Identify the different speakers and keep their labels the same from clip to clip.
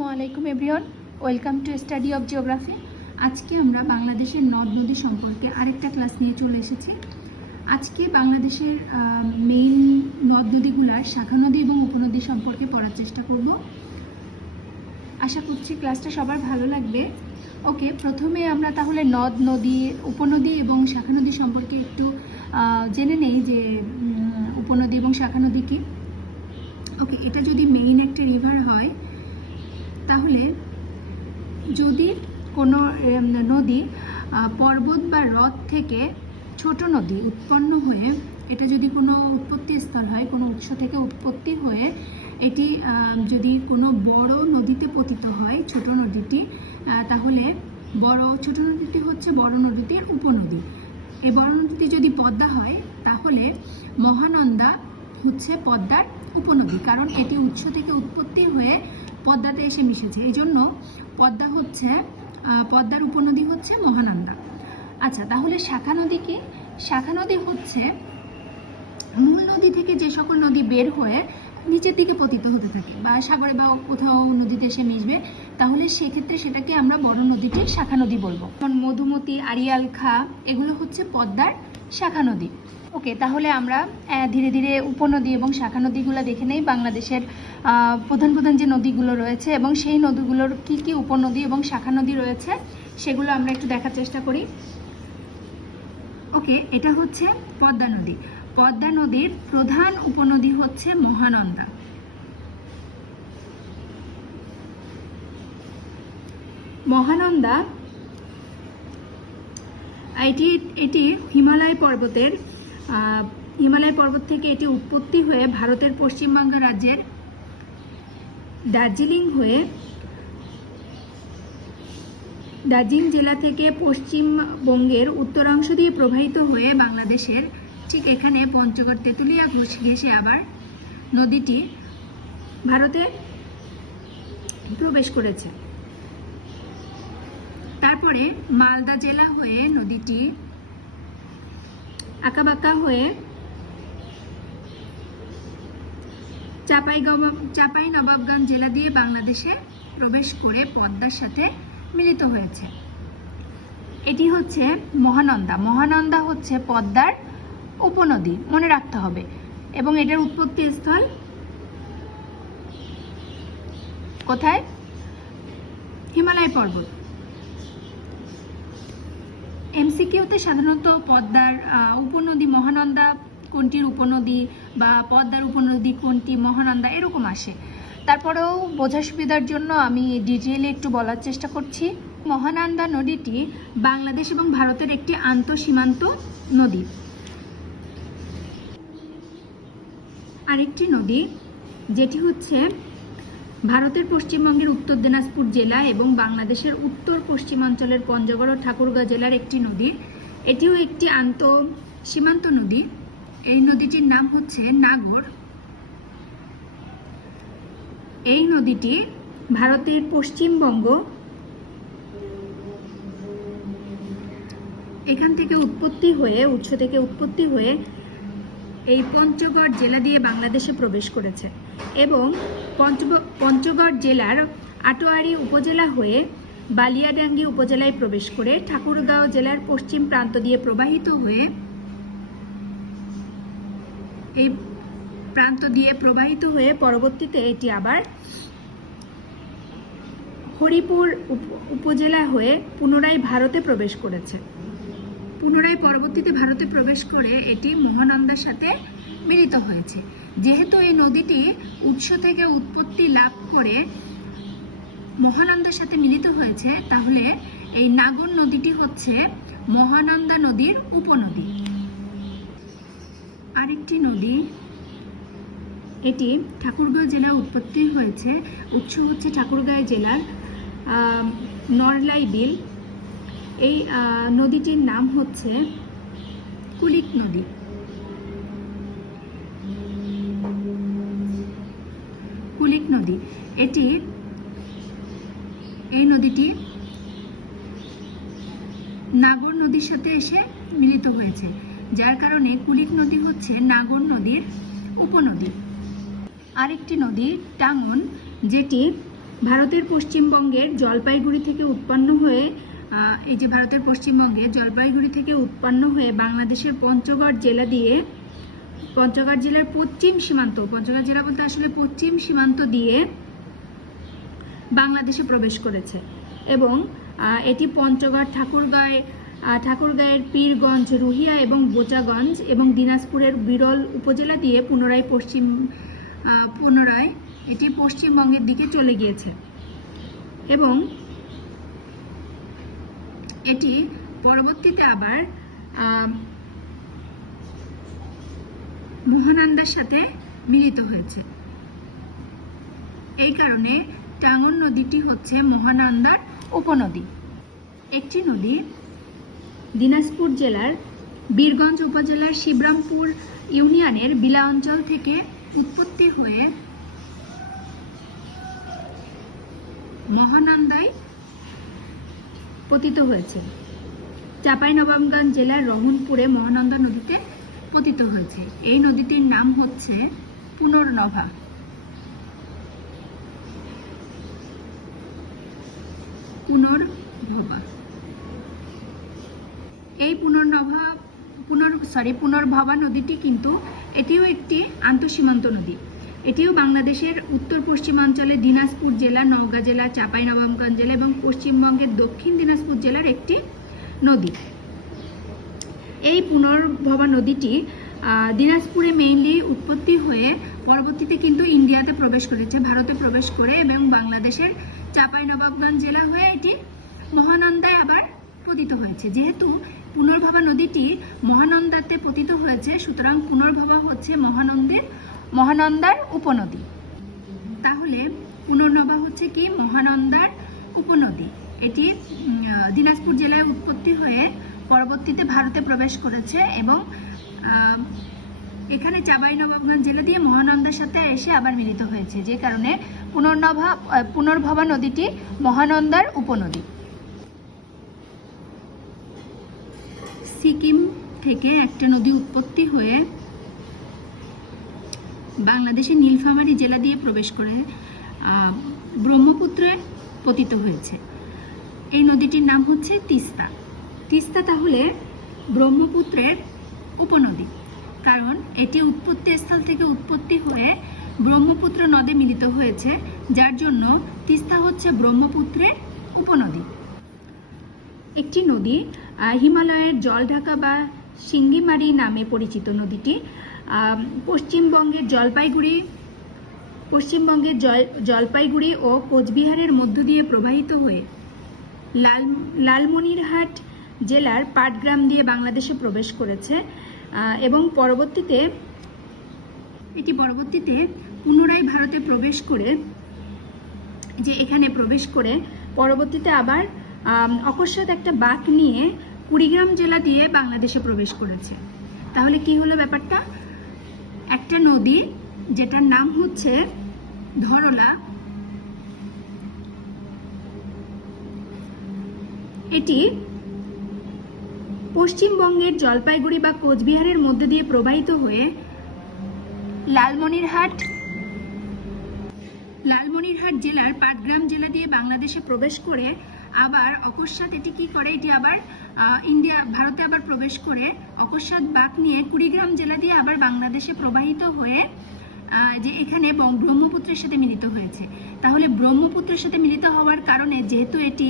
Speaker 1: আসসালামু আলাইকুম everyone. Welcome to study of geography. আজকে আমরা বাংলাদেশের নদ নদী সম্পর্কে আরেকটা ক্লাস নিয়ে চলে এসেছি। আজকে বাংলাদেশের মেইন নদ নদীগুলার শাখা নদী এবং উপনদী সম্পর্কে পড়ার চেষ্টা করব। আশা করছি ক্লাসটা সবার ভালো লাগবে। ওকে, প্রথমে আমরা তাহলে নদ, নদী, উপনদী এবং শাখা নদী সম্পর্কে একটু জেনে নেই যে উপনদী এবং শাখা নদী কী। ওকে, এটা যদি মেইন একটা রিভার হয় তাহলে যদি কোনো নদী পর্বত বা হ্রদ থেকে ছোট নদী উৎপন্ন হয়ে, এটা যদি কোনো উৎপত্তি স্থল হয়, কোনো উৎস থেকে উৎপত্তি হয়ে, এটি যদি কোনো বড় নদীতে পতিত হয়, ছোট নদীটি তাহলে বড়, ছোট নদীটি হচ্ছে বড় নদীটির উপনদী। এই বড় নদীটি যদি পদ্মা হয়, তাহলে মহানন্দা হচ্ছে পদ্মার উপনদী, কারণ এটি উৎস থেকে উৎপত্তি হয়ে পদ্মাতে এসে মিশেছে। এই জন্য পদ্মা হচ্ছে পদ্মার উপনদী হচ্ছে মহানন্দা। আচ্ছা তাহলে শাখা নদী কি? শাখা নদী হচ্ছে মূল নদী থেকে যে সকল নদী বের হয়ে নিচের দিকে পতিত হতে থাকে বা সাগরে বা কোথাও নদীতে এসে মিশবে। তাহলে সেক্ষেত্রে সেটাকে আমরা বড় নদীটির শাখা নদী বলব। যেমন মধুমতি, আড়িয়াল, খা, এগুলো হচ্ছে পদ্মার শাখা নদী। ওকে, তাহলে আমরা ধীরে ধীরে উপনদী এবং শাখা নদীগুলো দেখে নেই, বাংলাদেশের প্রধান প্রধান যে নদীগুলো রয়েছে এবং সেই নদীগুলোর কি কি উপনদী এবং শাখা নদী রয়েছে সেগুলো আমরা একটু দেখার চেষ্টা করি। ওকে, এটা হচ্ছে পদ্মা নদী। পদ্মা নদীর প্রধান উপনদী হচ্ছে মহানন্দা। মহানন্দা এটি এটি হিমালয় পর্বতের হিমালয় পর্বত থেকে এটি উৎপত্তি হয়ে ভারতের পশ্চিমবঙ্গ রাজ্যের দার্জিলিং হয়ে দার্জিলিং জেলা থেকে পশ্চিমবঙ্গের উত্তরাংশ দিয়ে প্রবাহিত হয়ে বাংলাদেশের ঠিক এখানে পঞ্চগড় তেঁতুলিয়া ঘুষ, ঘেঁষে আবার নদীটি ভারতে প্রবেশ করেছে। তারপরে মালদা জেলা হয়ে নদীটি আঁকাবাঁকা হয়ে চাপাইগাঁও চাপাই নবাবগঞ্জ জেলা দিয়ে বাংলাদেশে প্রবেশ করে পদ্মার সাথে মিলিত হয়েছে। এটি হচ্ছে মহানন্দা। মহানন্দা হচ্ছে পদ্মার উপনদী, মনে রাখতে হবে। এবং এটার উৎপত্তি স্থল কোথায়? হিমালয় পর্বত। এমসিকিউতে সাধারণত পদ্মার উপনদী মহানন্দা কোনটির উপনদী বা পদ্মার উপনদী কোনটি মহানন্দা এরকম আসে। তারপরেও বোঝার সুবিধার জন্য আমি ডিটেইলে একটু বলার চেষ্টা করছি। মহানন্দা নদীটি বাংলাদেশ এবং ভারতের একটি আন্তঃসীমান্ত নদী। আরেকটি নদী, যেটি হচ্ছে ভারতের পশ্চিমবঙ্গের উত্তর দিনাজপুর জেলা এবং বাংলাদেশের উত্তর পশ্চিমাঞ্চলের পঞ্চগড় ও ঠাকুরগাঁ জেলার একটি নদী। এটিও একটি আন্ত সীমান্ত নদী। এই নদীটির নাম হচ্ছে নাগর। এই নদীটি ভারতের পশ্চিমবঙ্গ। এখান থেকে উৎপত্তি হয়ে, উৎস থেকে উৎপত্তি হয়ে এই পঞ্চগড় জেলা দিয়ে বাংলাদেশে প্রবেশ করেছে। এবং পঞ্চগড় জেলার আটোয়ারি উপজেলা হয়ে বালিয়াডাঙ্গি উপজেলায় প্রবেশ করে ঠাকুরগাঁও জেলার পশ্চিম প্রান্ত দিয়ে প্রবাহিত হয়ে এই প্রান্ত দিয়ে প্রবাহিত হয়ে পরবর্তীতে এটি আবার হরিপুর উপ- উপজেলা হয়ে পুনরায় ভারতে প্রবেশ করেছে। পুনরায় পরবর্তীতে ভারতে প্রবেশ করে এটি মহানন্দার সাথে মিলিত হয়েছে। যেহেতু এই নদীটি উৎস থেকে উৎপত্তি লাভ করে মহানন্দার সাথে মিলিত হয়েছে, তাহলে এই নাগর নদীটি হচ্ছে মহানন্দা নদীর উপনদী। আরেকটি নদী, এটি ঠাকুরগাঁও জেলার উৎপত্তি হয়েছে। উৎস হচ্ছে ঠাকুরগাঁও জেলার নরলাই বিল। এই নদীটির নাম হচ্ছে কুলিক নদী। কুলিক নদী, এটি এই নদীটি নাগর নদীর সাথে এসে মিলিত হয়েছে, যার কারণে কুলিক নদী হচ্ছে নাগর নদীর উপনদী। আরেকটি নদী, টাঙ্গন, যেটি ভারতের পশ্চিমবঙ্গের জলপাইগুড়ি থেকে উৎপন্ন হয়ে এই যে ভারতের পশ্চিমবঙ্গে জলপাইগুড়ি থেকে উৎপন্ন হয়ে বাংলাদেশের পঞ্চগড় জেলা দিয়ে পঞ্চগড় জেলার পশ্চিম সীমান্ত, পঞ্চগড় জেলা বলতে আসলে পশ্চিম সীমান্ত দিয়ে বাংলাদেশে প্রবেশ করেছে এবং এটি পঞ্চগড়, ঠাকুরগাঁয় ঠাকুরগাঁয়ের পীরগঞ্জ, রুহিয়া এবং বোচাগঞ্জ এবং দিনাজপুরের বিরল উপজেলা দিয়ে পুনরায় পশ্চিম পুনরায় এটি পশ্চিমবঙ্গের দিকে চলে গিয়েছে এবং এটি পরবর্তীতে আবার মহানন্দার সাথে মিলিত হয়েছে। এই কারণে টাঙ্গন নদীটি হচ্ছে মহানন্দার উপনদী। একটি নদী দিনাজপুর জেলার বীরগঞ্জ উপজেলার শিবরামপুর ইউনিয়নের বিলা অঞ্চল থেকে উৎপত্তি হয়ে মহানন্দায় পতিত হয়েছে। চাঁপাইনবাবগঞ্জ জেলার রহনপুরে মহানন্দা নদীতে পতিত হয়েছে। এই নদীটির নাম হচ্ছে পুনর্নভা। পুনর্ভবা এই পুনর্নভা, পুনর সরি পুনর্ভবা নদীটি কিন্তু এটিও একটি আন্তঃসীমান্ত নদী। এটিও বাংলাদেশের উত্তর পশ্চিমাঞ্চলে দিনাজপুর জেলা, নওগাঁ জেলা, চাঁপাইনবাবগঞ্জ জেলা এবং পশ্চিমবঙ্গের দক্ষিণ দিনাজপুর জেলার একটি নদী। এই পুনর্ভবা নদীটি দিনাজপুরে মেইনলি উৎপত্তি হয়ে পরবর্তীতে কিন্তু ইন্ডিয়াতে প্রবেশ করেছে, ভারতে প্রবেশ করে এবং বাংলাদেশের চাঁপাইনবাবগঞ্জ জেলা হয়ে এটি মহানন্দায় আবার পতিত হয়েছে। যেহেতু পুনর্ভবা নদীটি মহানন্দাতে পতিত হয়েছে, সুতরাং পুনর্ভবা হচ্ছে মহানন্দের, মহানন্দার উপনদী। তাহলে পুনর্নভা হচ্ছে কি? মহানন্দার উপনদী। এটি দিনাজপুর জেলায় উৎপত্তি হয়ে পরবর্তীতে ভারতে প্রবেশ করেছে এবং এখানে চাঁপাইনবাবগঞ্জ জেলা দিয়ে মহানন্দার সাথে এসে আবার মিলিত হয়েছে, যে কারণে পুনর্নভা পুনর্ভবা নদীটি মহানন্দার উপনদী। সিকিম থেকে একটা নদী উৎপত্তি হয়ে বাংলাদেশের নীলফামারী জেলা দিয়ে প্রবেশ করে ব্রহ্মপুত্রে পতিত হয়েছে। এই নদীটির নাম হচ্ছে তিস্তা। তিস্তা তাহলে ব্রহ্মপুত্রের উপনদী। কারণ এটি উৎপত্তি স্থল থেকে উৎপত্তি হয়ে ব্রহ্মপুত্র নদে মিলিত হয়েছে, যার জন্য তিস্তা হচ্ছে ব্রহ্মপুত্রের উপনদী। একটি নদী হিমালয়ের জলঢাকা বা সিঙ্গিমারি নামে পরিচিত নদীটি। পশ্চিমবঙ্গের জলপাইগুড়ি, পশ্চিমবঙ্গের জল, জলপাইগুড়ি ও কোচবিহারের মধ্য দিয়ে প্রবাহিত হয়ে লাল, লালমনিরহাট জেলার পাটগ্রাম দিয়ে বাংলাদেশে প্রবেশ করেছে এবং পরবর্তীতে এটি পরবর্তীতে পুনরায় ভারতে প্রবেশ করে যে এখানে প্রবেশ করে পরবর্তীতে আবার আম, অকস্মাৎ একটা বাঁক নিয়ে কুড়িগ্রাম জেলা দিয়ে বাংলাদেশে প্রবেশ করেছে। তাহলে কি হলো ব্যাপারটা? একটা নদী যেটার নাম হচ্ছে ধরলা। এটি পশ্চিমবঙ্গের জলপাইগুড়ি বা কোচবিহারের মধ্যে দিয়ে প্রবাহিত হয়ে লালমনিরহাট লালমনিরহাট জেলার পাটগ্রাম জেলা দিয়ে বাংলাদেশে প্রবেশ করে আবার অকস্মাৎ এটি কি করে? এটি আবার ইন্ডিয়া, ভারতে আবার প্রবেশ করে অকস্মাৎ বাঁক নিয়ে কুড়িগ্রাম জেলা দিয়ে আবার বাংলাদেশে প্রবাহিত হয়ে যে এখানে ব্রহ্মপুত্রের সাথে মিলিত হয়েছে। তাহলে ব্রহ্মপুত্রের সাথে মিলিত হওয়ার কারণে যেহেতু এটি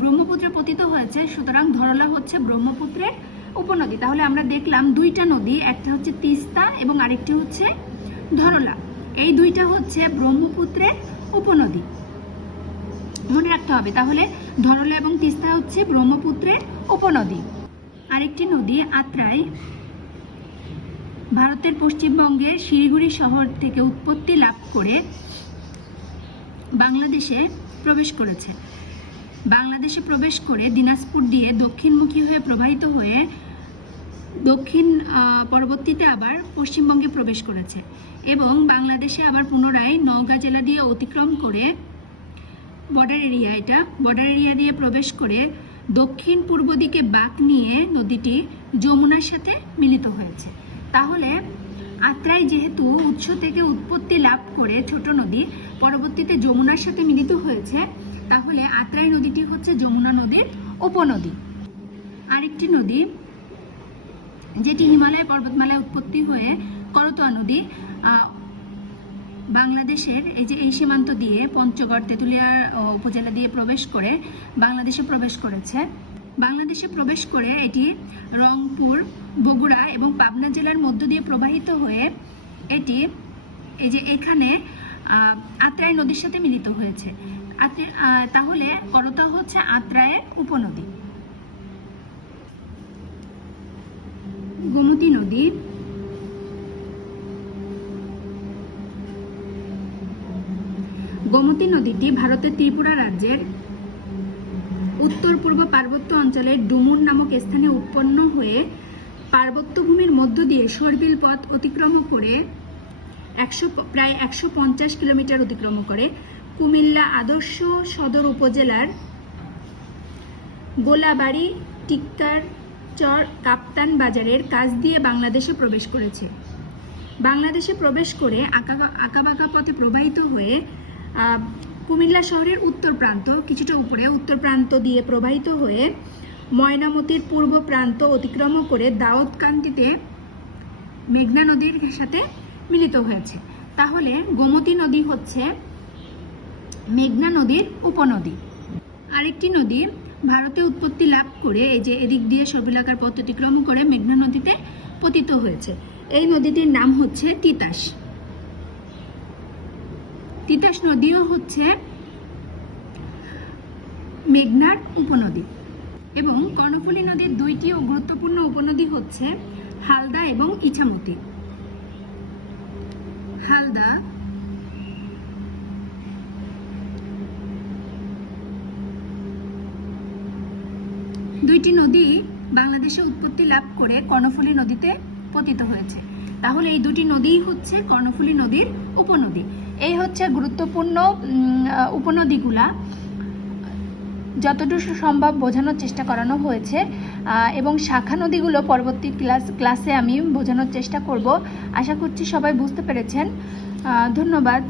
Speaker 1: ব্রহ্মপুত্রে পতিত হয়েছে, সুতরাং ধরলা হচ্ছে ব্রহ্মপুত্রের উপনদী। তাহলে আমরা দেখলাম দুইটা নদী, একটা হচ্ছে তিস্তা এবং আরেকটি হচ্ছে ধরলা। এই দুইটা হচ্ছে ব্রহ্মপুত্রের উপনদী। মনে রাখতে হবে, তাহলে ধরলা এবং তিস্তা হচ্ছে ব্রহ্মপুত্রের উপনদী। আরেকটি নদী, আত্রাই। ভারতের পশ্চিমবঙ্গের শিলিগুড়ি শহর থেকে উৎপত্তি লাভ করে বাংলাদেশে প্রবেশ করেছে। বাংলাদেশে প্রবেশ করে দিনাজপুর দিয়ে দক্ষিণমুখী হয়ে প্রবাহিত হয়ে দক্ষিণ পরবর্তীতে আবার পশ্চিমবঙ্গে প্রবেশ করেছে এবং বাংলাদেশে আবার পুনরায় নওগাঁ জেলা দিয়ে অতিক্রম করে বর্ডার এরিয়া এটা বর্ডার এরিয়া দিয়ে প্রবেশ করে দক্ষিণ পূর্ব দিকে বাঁক নিয়ে নদীটি যমুনার সাথে মিলিত হয়েছে। তাহলে আত্রাই যেহেতু উৎস থেকে উৎপত্তি লাভ করে ছোট নদী, পরবর্তীতে যমুনার সাথে মিলিত হয়েছে, তাহলে আত্রাই নদীটি হচ্ছে যমুনা নদীর উপনদী। আরেকটি নদী, যেটি হিমালয় পর্বতমালায় উৎপত্তি হয়ে করতোয়া নদী বাংলাদেশের এই যে এই সীমান্ত দিয়ে পঞ্চগড়, তেঁতুলিয়া উপজেলা দিয়ে প্রবেশ করে বাংলাদেশে প্রবেশ করেছে। বাংলাদেশে প্রবেশ করে এটি রংপুর, বগুড়া এবং পাবনা জেলার মধ্য দিয়ে প্রবাহিত হয়ে এটি এই যে এখানে আত্রাই নদীর সাথে মিলিত হয়েছে। তাহলে করতা হচ্ছে আত্রায়ের উপনদী। গোমতী নদী। গোমতী নদীটি ভারতের ত্রিপুরা রাজ্যের উত্তর পূর্ব পার্বত্য অঞ্চলের ডুমুর নামক স্থানে উৎপন্ন হয়ে পার্বত্যভূমির মধ্য দিয়ে সর্বিল পথ অতিক্রম করে একশো প্রায় একশো পঞ্চাশ কিলোমিটার অতিক্রম করে কুমিল্লা আদর্শ সদর উপজেলার গোলাবাড়ি, টিক্কার, চর, কাপ্তান বাজারের কাছ দিয়ে বাংলাদেশে প্রবেশ করেছে। বাংলাদেশে প্রবেশ করে আঁকা আঁকাবাঁকা পথে প্রবাহিত হয়ে কুমিল্লা শহরের উত্তর প্রান্ত, কিছুটা উপরে উত্তর প্রান্ত দিয়ে প্রবাহিত হয়ে ময়নামতির পূর্ব প্রান্ত অতিক্রম করে দাউদকান্দিতে মেঘনা নদীর সাথে মিলিত হয়েছে। তাহলে গোমতী নদী হচ্ছে মেঘনা নদীর উপনদী। আরেকটি নদী ভারতে উৎপত্তি লাভ করে এই যে এদিক দিয়ে সবিলাকার পথ অতিক্রম করে মেঘনা নদীতে পতিত হয়েছে। এই নদীটির নাম হচ্ছে তিতাস। তিতাস নদীও হচ্ছে মেঘনার উপনদী এবং কর্ণফুলী নদীর দুইটি গুরুত্বপূর্ণ উপনদী হচ্ছে হালদা এবং ইছামতি। হালদা দুইটি নদী বাংলাদেশে উৎপত্তি লাভ করে কর্ণফুলী নদীতে পতিত হয়েছে। তাহলে এই দুটি নদীই হচ্ছে কর্ণফুলী নদীর উপনদী। এই হচ্ছে গুরুত্বপূর্ণ উপনদীগুলা। যতটুকু সম্ভব বোঝানোর চেষ্টা করানো হয়েছে এবং শাখা নদীগুলো পরবর্তী ক্লাস, ক্লাসে আমি বোঝানোর চেষ্টা করব। আশা করছি সবাই বুঝতে পেরেছেন। ধন্যবাদ।